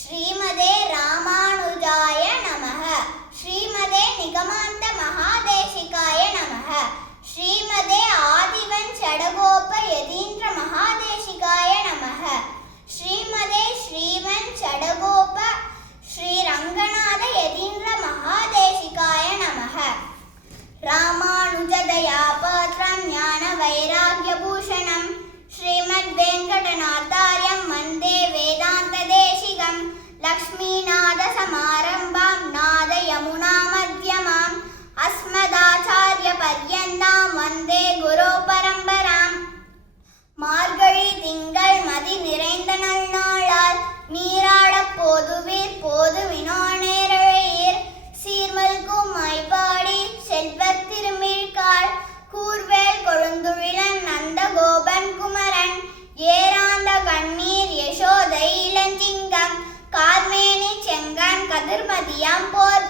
ஸ்ரீமதே ராமானுஜாய நமः. ஸ்ரீமதே நிகமாந்த மகாதேசிகாய நமः. ஸ்ரீமதே ஆதிவன் சடகோப யதீந்திர மகாதேசிகாய நமः. ஸ்ரீமதே ஸ்ரீவன் சடகோப ஸ்ரீ ரங்கநாத யதீந்திர மகாதேசிகாய நமः. ராமானுஜதயா பாத்ரம் ஞான வைராக்ய பூஷணம் ஸ்ரீமத் வெங்கடநாதார்யம் வந்தே வேதாந்த தேசிகம். லக்ஷ்மீநாத சமாரம்பாம் நாத யமுனா மத்யமாம் அஸ்மதாச்சார்ய பர்யந்தாம் வந்தே குரு பரம்பராம். மார்கழி திங்கள் மதி நிறைந்த நல்நாளால் நீராடப் போதுவீர் போதுவினோ நேரழையீர். சீர்மல்கும் மைபாடி செல்வத் திருமிழ்காள் கூர்வேல் கொழுந்துழிலன் நந்த கோபன் குமரன் ஏராந்த கண்ணீர் யசோதை இளஞ்சிங்கம் கார்மேனி செங்கன் கதிர்மதியாம் போர்